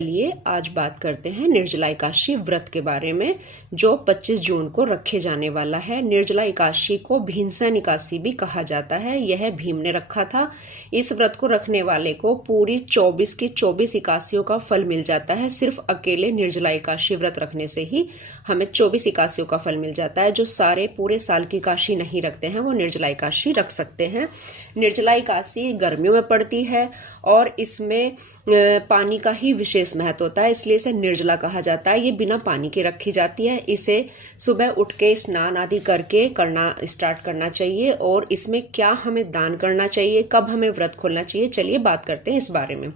चलिए आज बात करते हैं निर्जला एकादशी व्रत के बारे में, जो 25 जून को रखे जाने वाला है। निर्जला एकादशी को भीमसेन एकादशी भी कहा जाता है। यह भीम ने रखा था। इस व्रत को रखने वाले को पूरी 24 की 24 एकादशियों का फल मिल जाता है। सिर्फ अकेले निर्जला एकादशी व्रत रखने से ही हमें 24 एकादशियों का फल मिल जाता है। जो सारे पूरे साल की एकादशी नहीं रखते हैं वो निर्जला एकादशी रख सकते हैं। निर्जला एकादशी गर्मियों में पड़ती है और इसमें पानी का ही विशेष महत्व होता है, इसलिए इसे निर्जला कहा जाता है। ये बिना पानी के रखी जाती है। इसे सुबह उठ के स्नान आदि करके करना स्टार्ट करना चाहिए। और इसमें क्या हमें दान करना चाहिए, कब हमें व्रत खोलना चाहिए, चलिए बात करते हैं इस बारे में।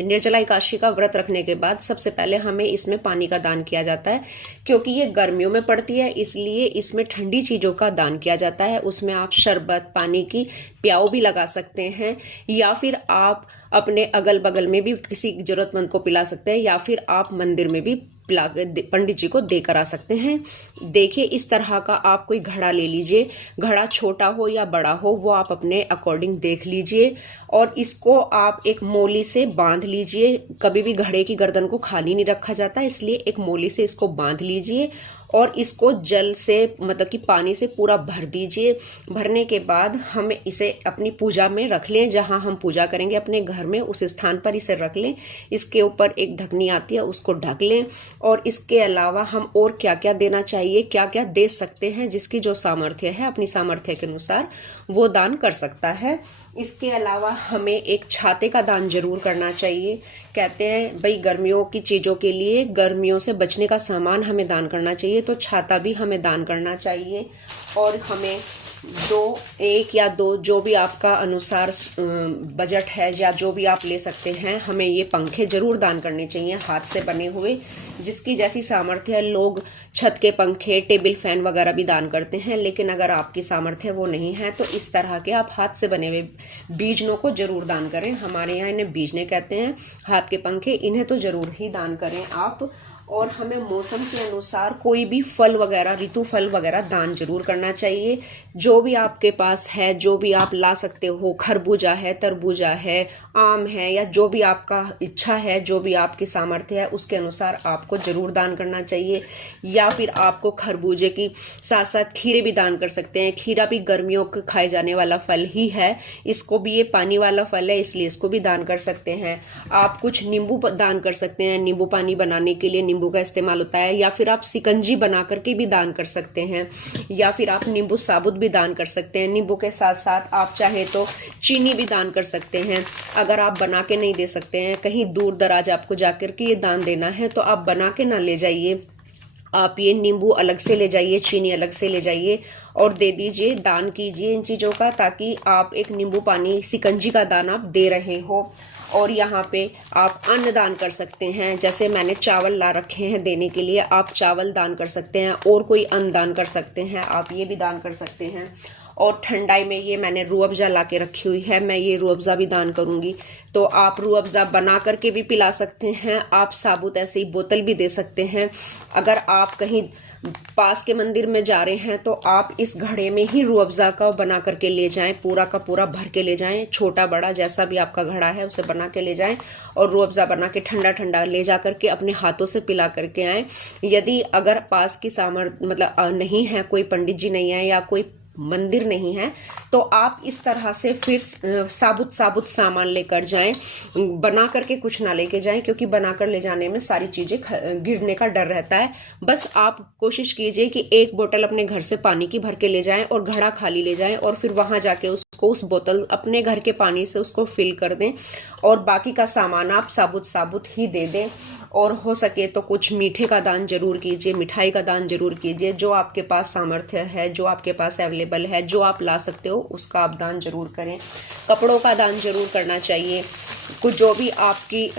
निर्जला एकादशी का व्रत रखने के बाद सबसे पहले हमें इसमें पानी का दान किया जाता है। क्योंकि ये गर्मियों में पड़ती है इसलिए इसमें ठंडी चीजों का दान किया जाता है। उसमें आप शरबत, पानी की प्याऊ भी लगा सकते हैं, या फिर आप अपने अगल बगल में भी किसी जरूरतमंद को पिला सकते हैं, या फिर आप मंदिर में भी पिला पंडित जी को देकर आ सकते हैं। देखिए, इस तरह का आप कोई घड़ा ले लीजिए। घड़ा छोटा हो या बड़ा हो वो आप अपने अकॉर्डिंग देख लीजिए, और इसको आप एक मोली से बांध लीजिए। कभी भी घड़े की गर्दन को खाली नहीं रखा जाता, इसलिए एक मोली से इसको बांध लीजिए और इसको जल से मतलब कि पानी से पूरा भर दीजिए। भरने के बाद हम इसे अपनी पूजा में रख लें। जहां हम पूजा करेंगे अपने घर में उस स्थान पर इसे रख लें। इसके ऊपर एक ढकनी आती है, उसको ढक लें। और इसके अलावा हम और क्या क्या देना चाहिए, क्या क्या दे सकते हैं, जिसकी जो सामर्थ्य है अपनी सामर्थ्य के अनुसार वो दान कर सकता है। इसके अलावा हमें एक छाते का दान जरूर करना चाहिए। कहते हैं भाई गर्मियों की चीजों के लिए, गर्मियों से बचने का सामान हमें दान करना चाहिए, तो छाता भी हमें दान करना चाहिए। और हमें एक या दो जो भी आपका अनुसार बजट है या जो भी आप ले सकते हैं, हमें ये पंखे जरूर दान करने चाहिए, हाथ से बने हुए, जिसकी जैसी सामर्थ्य है। लोग छत के पंखे, टेबल फैन वगैरह भी दान करते हैं, लेकिन अगर आपकी सामर्थ्य वो नहीं है तो इस तरह के आप हाथ से बने हुए बीजनों को जरूर दान करें। हमारे यहाँ इन्हें बीजने कहते हैं, हाथ के पंखे, इन्हें तो जरूर ही दान करें आप। और हमें मौसम के अनुसार कोई भी फल वगैरह, ऋतु फल वगैरह दान जरूर करना चाहिए। जो भी आपके पास है, जो भी आप ला सकते हो, खरबूजा है, तरबूजा है, आम है, या जो भी आपका इच्छा है, जो भी आपकी सामर्थ्य है उसके अनुसार आपको जरूर दान करना चाहिए। या फिर आपको खरबूजे की साथ साथ खीरे भी दान कर सकते हैं। खीरा भी गर्मियों को खाए जाने वाला फल ही है, इसको भी, ये पानी वाला फल है इसलिए इसको भी दान कर सकते हैं। आप कुछ नींबू दान कर सकते हैं, नींबू पानी बनाने के लिए नींबू का इस्तेमाल होता है। या फिर आप शिकंजी बना करके भी दान कर सकते हैं, या फिर आप नींबू साबुत भी दान कर सकते हैं। नींबू के साथ साथ आप चाहे तो चीनी भी दान कर सकते हैं। अगर आप बना के नहीं दे सकते हैं, कहीं दूर दराज आपको जाकर के ये दान देना है, तो आप बना के ना ले जाइए, आप ये नींबू अलग से ले जाइए, चीनी अलग से ले जाइए और दे दीजिए, दान कीजिए इन चीज़ों का, ताकि आप एक नींबू पानी, शिकंजी का दान आप दे रहे हो। और यहाँ पे आप अन्न दान कर सकते हैं। जैसे मैंने चावल ला रखे हैं देने के लिए, आप चावल दान कर सकते हैं, और कोई अन्न दान कर सकते हैं, आप ये भी दान कर सकते हैं। और ठंडाई में ये मैंने रूह अफ़ज़ा ला के रखी हुई है, मैं ये रूह अफ़ज़ा भी दान करूंगी। तो आप रूह अफ़ज़ा बना करके भी पिला सकते हैं, आप साबुत ऐसे ही बोतल भी दे सकते हैं। अगर आप कहीं पास के मंदिर में जा रहे हैं तो आप इस घड़े में ही रूह अफ़ज़ा का बना करके ले जाएं, पूरा का पूरा भर के ले जाएं। छोटा बड़ा जैसा भी आपका घड़ा है उसे बना के ले जाएं, और रूह अफ़ज़ा बना के ठंडा ठंडा ले जा करके अपने हाथों से पिला करके आएं। यदि अगर पास की सामर्थ्य मतलब नहीं है, कोई पंडित जी नहीं है या कोई मंदिर नहीं है, तो आप इस तरह से फिर साबुत सामान लेकर जाएं, बना करके कुछ ना लेके जाएं, क्योंकि बनाकर ले जाने में सारी चीजें गिरने का डर रहता है। बस आप कोशिश कीजिए कि एक बोतल अपने घर से पानी की भर के ले जाएं और घड़ा खाली ले जाएं, और फिर वहां जाके उसको, उस बोतल अपने घर के पानी से उसको फिल कर दें, और बाकी का सामान आप साबुत ही दे दें। और हो सके तो कुछ मीठे का दान जरूर कीजिए, मिठाई का दान जरूर कीजिए। जो आपके पास सामर्थ्य है, जो आपके पास अवेलेबल है, जो आप ला सकते हो उसका आप दान जरूर करें। कपड़ों का दान जरूर करना चाहिए। कुछ जो भी आपकी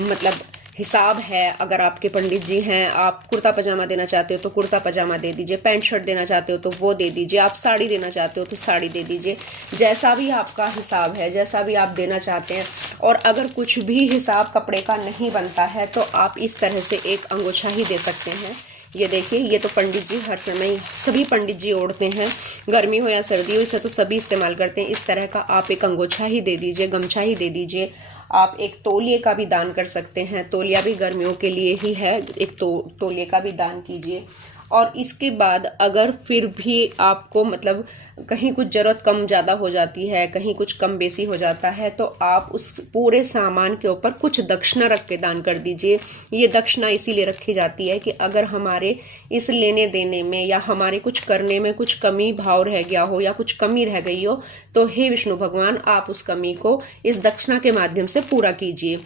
मतलब हिसाब है, अगर आपके पंडित जी हैं, आप कुर्ता पजामा देना चाहते हो तो कुर्ता पजामा दे दीजिए, पैंट शर्ट देना चाहते हो तो वो दे दीजिए, आप साड़ी देना चाहते हो तो साड़ी दे दीजिए। जैसा भी आपका हिसाब है, जैसा भी आप देना चाहते हैं। और अगर कुछ भी हिसाब कपड़े का नहीं बनता है तो आप इस तरह से एक अंगोछा ही दे सकते हैं। ये देखिए, ये तो पंडित जी हर समय सभी पंडित जी ओढ़ते हैं, गर्मी हो या सर्दी हो, इसे तो सभी इस्तेमाल करते हैं। इस तरह का आप एक अंगोछा ही दे दीजिए, गमछा ही दे दीजिए। आप एक तौलिए का भी दान कर सकते हैं, तौलिया भी गर्मियों के लिए ही है, एक तौलिए का भी दान कीजिए। और इसके बाद अगर फिर भी आपको मतलब कहीं कुछ ज़रूरत कम ज़्यादा हो जाती है, कहीं कुछ कम बेसी हो जाता है, तो आप उस पूरे सामान के ऊपर कुछ दक्षिणा रख के दान कर दीजिए। ये दक्षिणा इसीलिए रखी जाती है कि अगर हमारे इस लेने देने में या हमारे कुछ करने में कुछ कमी भाव रह गया हो या कुछ कमी रह गई हो, तो हे विष्णु भगवान, आप उस कमी को इस दक्षिणा के माध्यम से पूरा कीजिए।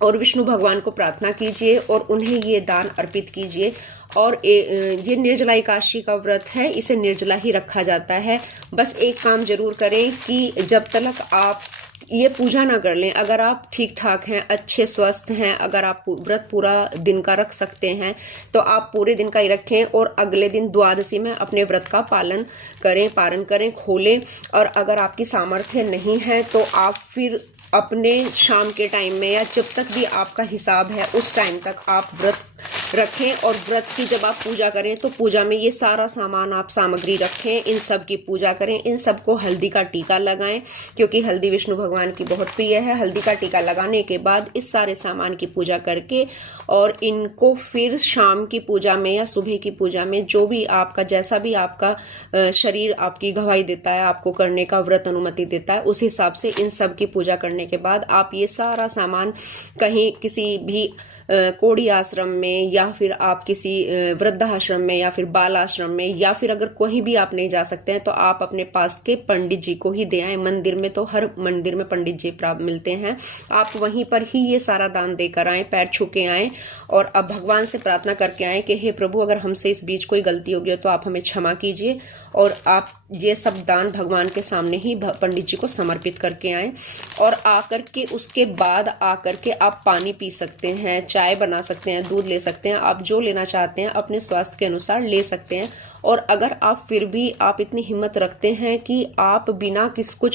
और विष्णु भगवान को प्रार्थना कीजिए और उन्हें ये दान अर्पित कीजिए। और ये निर्जला एकादशी का व्रत है, इसे निर्जला ही रखा जाता है। बस एक काम जरूर करें कि जब तक आप ये पूजा ना कर लें, अगर आप ठीक ठाक हैं, अच्छे स्वस्थ हैं, अगर आप व्रत पूरा दिन का रख सकते हैं तो आप पूरे दिन का ही रखें और अगले दिन द्वादशी में अपने व्रत का पालन करें, खोलें। और अगर आपकी सामर्थ्य नहीं है तो आप फिर अपने शाम के टाइम में या जब तक भी आपका हिसाब है उस टाइम तक आप व्रत रखें। और व्रत की जब आप पूजा करें तो पूजा में ये सारा सामान आप सामग्री रखें, इन सब की पूजा करें। इन सबको हल्दी का टीका लगाएं, क्योंकि हल्दी विष्णु भगवान की बहुत प्रिय है। हल्दी का टीका लगाने के बाद इस सारे सामान की पूजा करके और इनको फिर शाम की पूजा में या सुबह की पूजा में जो भी आपका, जैसा भी आपका शरीर आपकी गवाही देता है, आपको करने का व्रत अनुमति देता है, उस हिसाब से इन सब की पूजा करने के बाद आप ये सारा सामान कहीं किसी भी कोढ़ी आश्रम में या फिर आप किसी वृद्धाश्रम में या फिर बाल आश्रम में या फिर अगर कहीं भी आप नहीं जा सकते हैं तो आप अपने पास के पंडित जी को ही दे आए। मंदिर में तो हर मंदिर में पंडित जी प्राप्त मिलते हैं, आप वहीं पर ही ये सारा दान देकर आए, पैर छू के आए और अब भगवान से प्रार्थना करके आए कि हे प्रभु, अगर हमसे इस बीच कोई गलती होगी तो आप हमें क्षमा कीजिए। और आप ये सब दान भगवान के सामने ही पंडित जी को समर्पित करके आए। और आकर के उसके बाद आकर के आप पानी पी सकते हैं, चाय बना सकते हैं, दूध ले सकते हैं, आप जो लेना चाहते हैं अपने स्वास्थ्य के अनुसार ले सकते हैं। और अगर आप फिर भी आप इतनी हिम्मत रखते हैं कि आप बिना किसको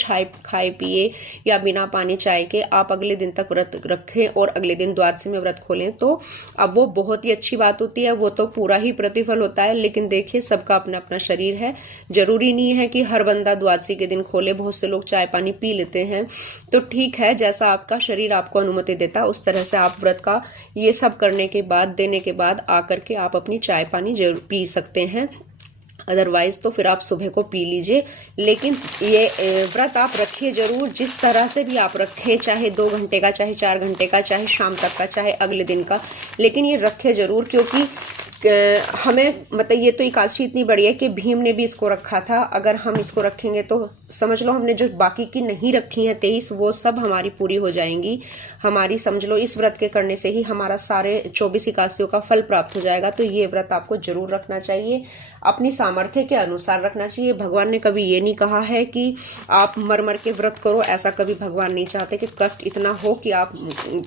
खाए पिए या बिना पानी चाय के आप अगले दिन तक व्रत रखें और अगले दिन द्वादशी में व्रत खोलें, तो अब वो बहुत ही अच्छी बात होती है, वो तो पूरा ही प्रतिफल होता है। लेकिन देखिए, सबका अपना अपना शरीर है, जरूरी नहीं है कि हर बंदा द्वादशी के दिन खोले। बहुत से लोग चाय पानी पी लेते हैं, तो ठीक है, जैसा आपका शरीर आपको अनुमति देता है उस तरह से आप व्रत का ये सब करने के बाद, देने के बाद आकर के आप अपनी चाय पानी जरूर पी सकते हैं। अदरवाइज तो फिर आप सुबह को पी लीजिए। लेकिन ये व्रत आप रखिए जरूर, जिस तरह से भी आप रखें, चाहे 2 घंटे का, चाहे 4 घंटे का, चाहे शाम तक का, चाहे अगले दिन का, लेकिन ये रखे जरूर। क्योंकि हमें मतलब ये तो एकादशी इतनी बड़ी है कि भीम ने भी इसको रखा था। अगर हम इसको रखेंगे तो समझ लो हमने जो बाकी की नहीं रखी हैं 23, वो सब हमारी पूरी हो जाएंगी। हमारी समझ लो इस व्रत के करने से ही हमारा सारे 24 एकादशियों का फल प्राप्त हो जाएगा। तो ये व्रत आपको जरूर रखना चाहिए, अपनी सामर्थ्य के अनुसार रखना चाहिए। भगवान ने कभी ये नहीं कहा है कि आप मर मर के व्रत करो, ऐसा कभी भगवान नहीं चाहते कि कष्ट इतना हो कि आप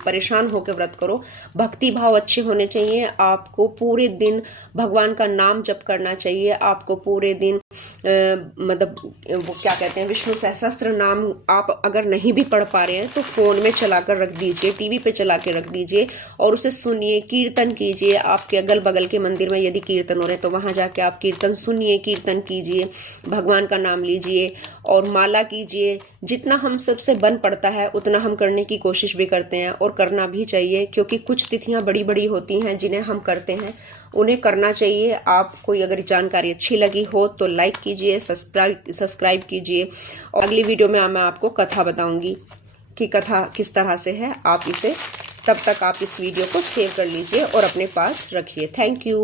परेशान होकर व्रत करो। भक्ति भाव अच्छे होने चाहिए, आपको पूरे दिन भगवान का नाम जप करना चाहिए, आपको पूरे दिन मतलब वो क्या कहते हैं, विष्णु सहस्त्र नाम आप अगर नहीं भी पढ़ पा रहे हैं तो फोन में चलाकर रख दीजिए, टीवी पे चला के रख दीजिए और उसे सुनिए, कीर्तन कीजिए। आपके अगल बगल के मंदिर में यदि कीर्तन हो रहे हैं तो वहां जाके आप कीर्तन सुनिए, कीर्तन कीजिए, भगवान का नाम लीजिए और माला कीजिए। जितना हम सबसे बन पड़ता है उतना हम करने की कोशिश भी करते हैं और करना भी चाहिए, क्योंकि कुछ तिथियां बड़ी बड़ी होती हैं जिन्हें हम करते हैं, उन्हें करना चाहिए। आपको अगर जानकारी अच्छी लगी हो तो लाइक कीजिए, सब्सक्राइब कीजिए। और अगली वीडियो में मैं आपको कथा बताऊंगी कि कथा किस तरह से है। आप इसे तब तक आप इस वीडियो को सेव कर लीजिए और अपने पास रखिए। Thank you.